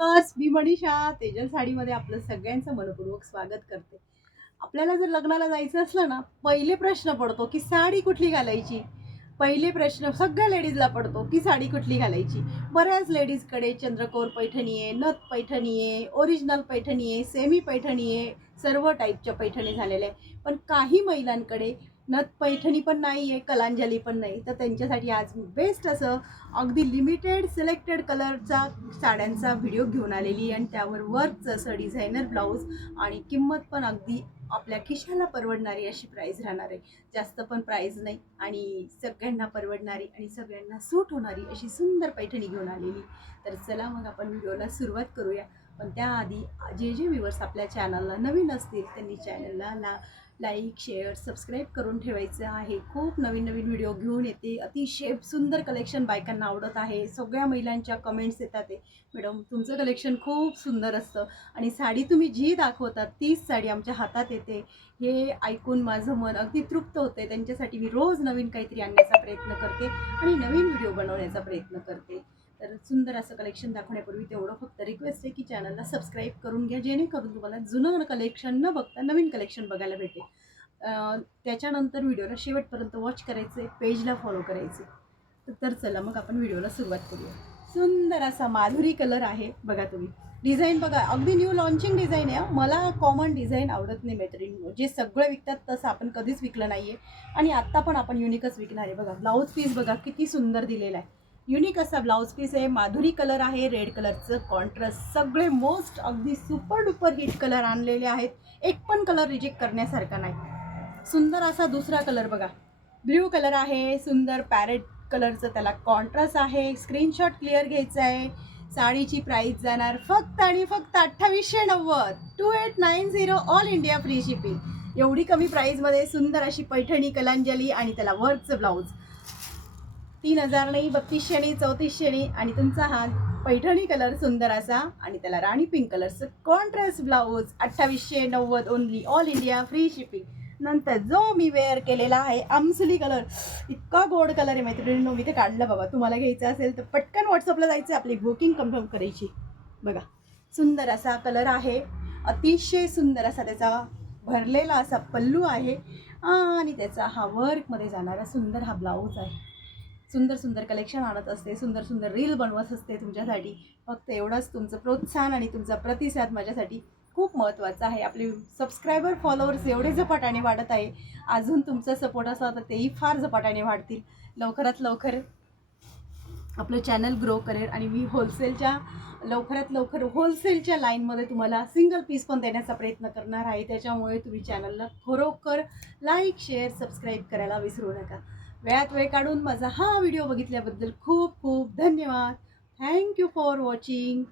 बस मी मनीषा तेजल साडीमध्ये आपलं सगळ्यांचं मनपूर्वक स्वागत करते. आपल्याला जर लग्नाला जायचं असलं ना पहिले प्रश्न पडतो की साडी कुठली घालायची? पहिले प्रश्न सगळ्या लेडीजला पडतो की साडी कुठली घालायची? बऱ्याच लेडीजकडे चंद्रकोर पैठणी आहे नथ पैठणी आहे ओरिजिनल पैठणी आहे सेमी पैठणी आहे सर्व टाईपच्या पैठणी झालेल्या आहे पण काही महिलांकडे नथ पैठणी पण नाही आहे कलांजली पण नाही. तर त्यांच्यासाठी आज बेस्ट असं अगदी लिमिटेड सिलेक्टेड कलरचा साड्यांचा व्हिडिओ घेऊन आलेली आहे. आणि त्यावर वर्कचं असं डिझायनर ब्लाऊज आणि किंमत पण अगदी आपल्या खिशाला परवडणारी अशी प्राईज राहणार आहे. जास्त पण प्राईज नाही आणि सगळ्यांना परवडणारी आणि सगळ्यांना सूट होणारी अशी सुंदर पैठणी घेऊन आलेली. तर चला मग आपण व्हिडिओला सुरुवात करूया. पण त्याआधी जे जे व्ह्युअर्स आपल्या चॅनलला नवीन असतील त्यांनी चॅनलला ला लाईक शेअर सबस्क्राईब करून ठेवायचं आहे. खूप नवीन नवीन व्हिडिओ घेऊन येते. अतिशय सुंदर कलेक्शन बायकांना आवडत आहे. सगळ्या महिलांच्या कमेंट्स येतात ते. मॅडम तुमचं कलेक्शन खूप सुंदर असतं. आणि साडी तुम्ही जी दाखवतात तीच साडी आमच्या हातात येते. हे ऐकून माझं मन अगदी तृप्त होते त्यांच्यासाठी मी रोज नवीन काहीतरी आणण्याचा प्रयत्न करते आणि नवीन व्हिडिओ बनवण्याचा प्रयत्न करते. तर सुंदर असं कलेक्शन दाखवण्यापूर्वी तेवढं फक्त रिक्वेस्ट आहे की चॅनलला सबस्क्राईब करून घ्या. जेणेकरून तुम्हाला जुनं कलेक्शन न बघता नवीन कलेक्शन बघायला भेटेल. त्याच्यानंतर व्हिडिओला शेवटपर्यंत वॉच करायचे पेजला फॉलो करायचे तर- चला मग आपण व्हिडिओला सुरुवात करूया. सुंदर असा माधुरी कलर आहे. बघा तुम्ही. डिझाईन बघा अगदी न्यू लॉन्चिंग डिझाईन आहे. मला कॉमन डिझाईन आवडत नाही मैत्रिणी. जे सगळं विकतात तसं आपण कधीच विकलं नाही आहे आणि आत्ता पण आपण युनिकच विकणार आहे. बघा ब्लाऊज पीस बघा किती सुंदर दिलेला आहे. युनिक असा ब्लाऊज पीस आहे. माधुरी कलर आहे रेड कलरचं कॉन्ट्रास्ट सगळे मोस्ट अगदी सुपर डुपर हिट कलर आणलेले आहेत. एक पण कलर रिजेक्ट करण्यासारखा नाही. सुंदर असा दुसरा कलर बघा. ब्ल्यू कलर आहे सुंदर पॅरेट कलरचं त्याला कॉन्ट्रास्ट आहे. स्क्रीनशॉट क्लिअर घ्यायचं आहे. साडीची प्राईस जाणार फक्त आणि फक्त अठ्ठावीसशे नव्वद. Two eight nine zero all India free shipping एवढी कमी प्राईजमध्ये सुंदर अशी पैठणी कलांजली आणि त्याला वर्कचं ब्लाऊज तीन हजार नाही बत्तीस श्रेणी चौतीस श्रेणी. आणि तुमचा हा पैठणी कलर सुंदर असा. आणि त्याला राणी पिंक कलरचं कॉन्ट्रास्ट ब्लाऊज अठ्ठावीसशे नव्वद only all India free shipping नंतर जो मी वेअर केलेला आहे आमसुली कलर इतका गोड कलर आहे मैत्रिणींनो मी ते काढलं बाबा. तुम्हाला घ्यायचं असेल तर पटकन व्हॉट्सअपला जायचं आपली बुकिंग कन्फर्म करायची. बघा सुंदर असा कलर आहे. अतिशय सुंदर असा त्याचा भरलेला असा पल्लू आहे. आणि त्याचा हा वर्कमध्ये जाणारा सुंदर हा ब्लाऊज आहे. सुंदर सुंदर कलेक्शन आणत असते सुंदर सुंदर रील बनवत असते तुमच्यासाठी. फक्त एवढंच तुमचं प्रोत्साहन आणि तुमचा प्रतिसाद माझ्यासाठी खूप महत्त्वाचा आहे. आपले सबस्क्रायबर फॉलोअर्स एवढे झपाट्याने वाढत आहे. अजून तुमचा सपोर्ट असा तर तेही फार झपाट्याने वाढतील. लवकरात लवकर आपलं चॅनल ग्रो करेल आणि मी होलसेलच्या लवकरात लवकर होलसेलच्या लाईनमध्ये तुम्हाला सिंगल पीस पण देण्याचा प्रयत्न करणार आहे. त्याच्यामुळे तुम्ही चॅनलला खरोखर लाईक शेअर सबस्क्राईब करायला विसरू नका. वेळात वेळ काढून माझा हा व्हिडिओ बघितल्याबद्दल खूप खूप धन्यवाद. Thank you for watching